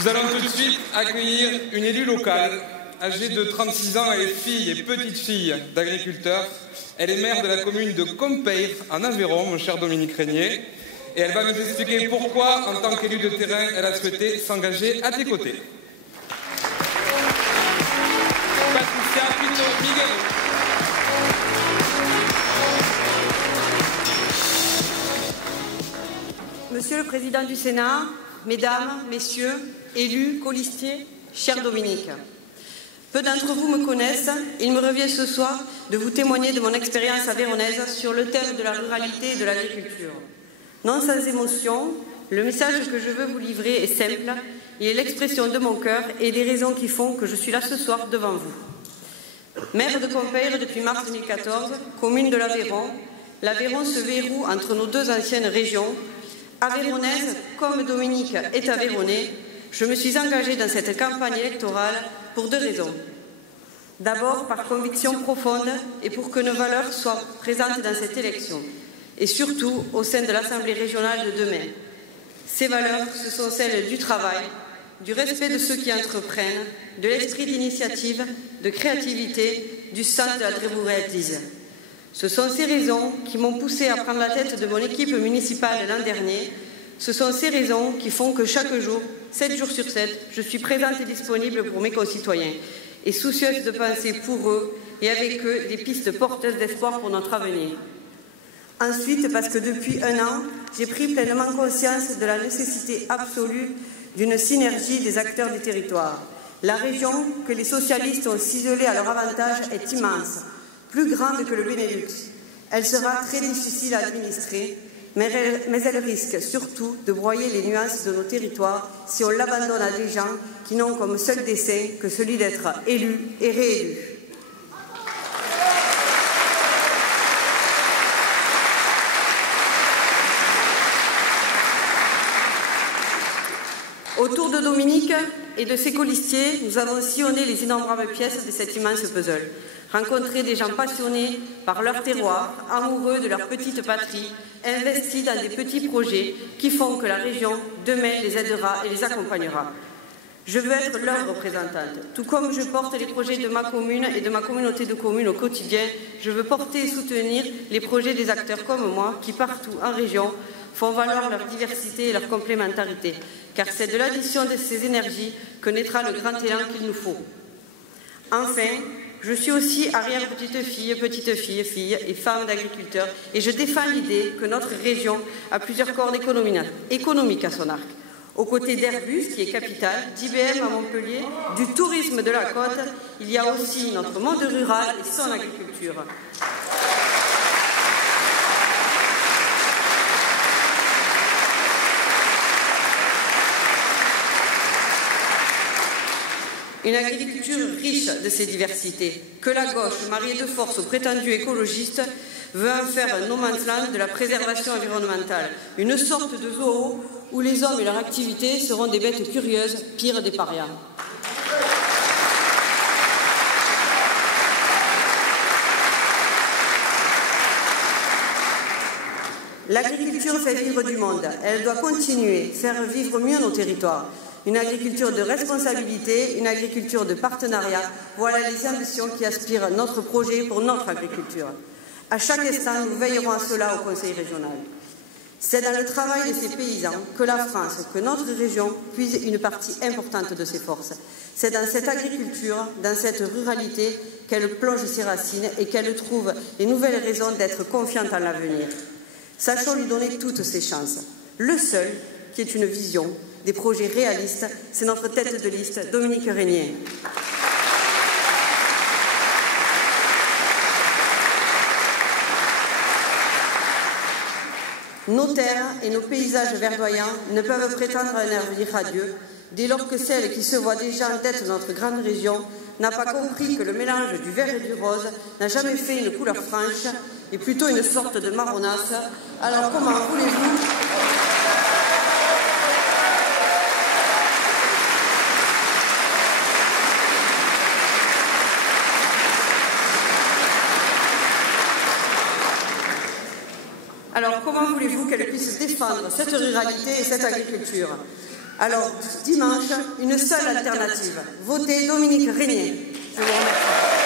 Nous allons tout de suite accueillir une élue locale, âgée de 36 ans et fille et petite-fille d'agriculteurs. Elle est maire de la commune de Compeir, en Aveyron, mon cher Dominique Régnier. Et elle va nous expliquer pourquoi, en tant qu'élue de terrain, elle a souhaité s'engager à tes côtés. Patricia Pito-Miguel. Monsieur le Président du Sénat, Mesdames, Messieurs, élus, colistiers, cher Dominique, peu d'entre vous me connaissent. Il me revient ce soir de vous témoigner de mon expérience aveyronnaise sur le thème de la ruralité et de l'agriculture. Non sans émotion, le message que je veux vous livrer est simple. Il est l'expression de mon cœur et des raisons qui font que je suis là ce soir devant vous. Maire de Compeir depuis mars 2014, commune de l'Aveyron, l'Aveyron se verroue entre nos deux anciennes régions. Aveyronnaise, comme Dominique est aveyronnais, je me suis engagée dans cette campagne électorale pour deux raisons. D'abord, par conviction profonde et pour que nos valeurs soient présentes dans cette élection, et surtout au sein de l'Assemblée régionale de demain. Ces valeurs, ce sont celles du travail, du respect de ceux qui entreprennent, de l'esprit d'initiative, de créativité, du sens de la débrouillardise. Ce sont ces raisons qui m'ont poussé à prendre la tête de mon équipe municipale l'an dernier. Ce sont ces raisons qui font que chaque jour, 7 jours sur 7, je suis présente et disponible pour mes concitoyens et soucieuse de penser pour eux et avec eux des pistes porteuses d'espoir pour notre avenir. Ensuite, parce que depuis un an, j'ai pris pleinement conscience de la nécessité absolue d'une synergie des acteurs du territoire. La région que les socialistes ont ciselée à leur avantage est immense, plus grande que le Benelux. Elle sera très difficile à administrer, mais elle risque surtout de broyer les nuances de nos territoires si on l'abandonne à des gens qui n'ont comme seul dessein que celui d'être élus et réélus. Autour de Dominique et de ses colistiers, nous avons sillonné les innombrables pièces de cet immense puzzle, rencontré des gens passionnés par leur terroir, amoureux de leur petite patrie, investis dans des petits projets qui font que la région, demain, les aidera et les accompagnera. Je veux être leur représentante. Tout comme je porte les projets de ma commune et de ma communauté de communes au quotidien, je veux porter et soutenir les projets des acteurs comme moi qui, partout en région, font valoir leur diversité et leur complémentarité, car c'est de l'addition de ces énergies que naîtra le grand élan qu'il nous faut. Enfin, je suis aussi arrière-petite-fille, fille et femme d'agriculteur, et je défends l'idée que notre région a plusieurs cordes économiques à son arc. Aux côtés d'Airbus, qui est capitale, d'IBM à Montpellier, du tourisme de la côte, il y a aussi notre monde rural et son agriculture. Une agriculture riche de ses diversités, que la gauche, mariée de force aux prétendus écologistes, veut en faire un no man's land de la préservation environnementale, une sorte de zoo où les hommes et leur activité seront des bêtes curieuses, pires des parias. L'agriculture fait vivre du monde. Elle doit continuer, faire vivre mieux nos territoires. Une agriculture de responsabilité, une agriculture de partenariat, voilà les ambitions qui aspirent notre projet pour notre agriculture. À chaque instant, nous veillerons à cela au Conseil régional. C'est dans le travail de ces paysans que la France, que notre région puise une partie importante de ses forces. C'est dans cette agriculture, dans cette ruralité, qu'elle plonge ses racines et qu'elle trouve les nouvelles raisons d'être confiante en l'avenir. Sachons lui donner toutes ses chances. Le seul qui est une vision, des projets réalistes, c'est notre tête de liste, Dominique Régnier. Nos terres et nos paysages verdoyants ne peuvent prétendre à un avenir radieux dès lors que celle qui se voit déjà en tête de notre grande région n'a pas compris que le mélange du vert et du rose n'a jamais fait une couleur franche et plutôt une sorte de marronasse. Alors comment voulez-vous qu'elle puisse défendre cette ruralité et cette agriculture? Alors, dimanche, une seule alternative. Votez Dominique Régnier. Je vous remercie.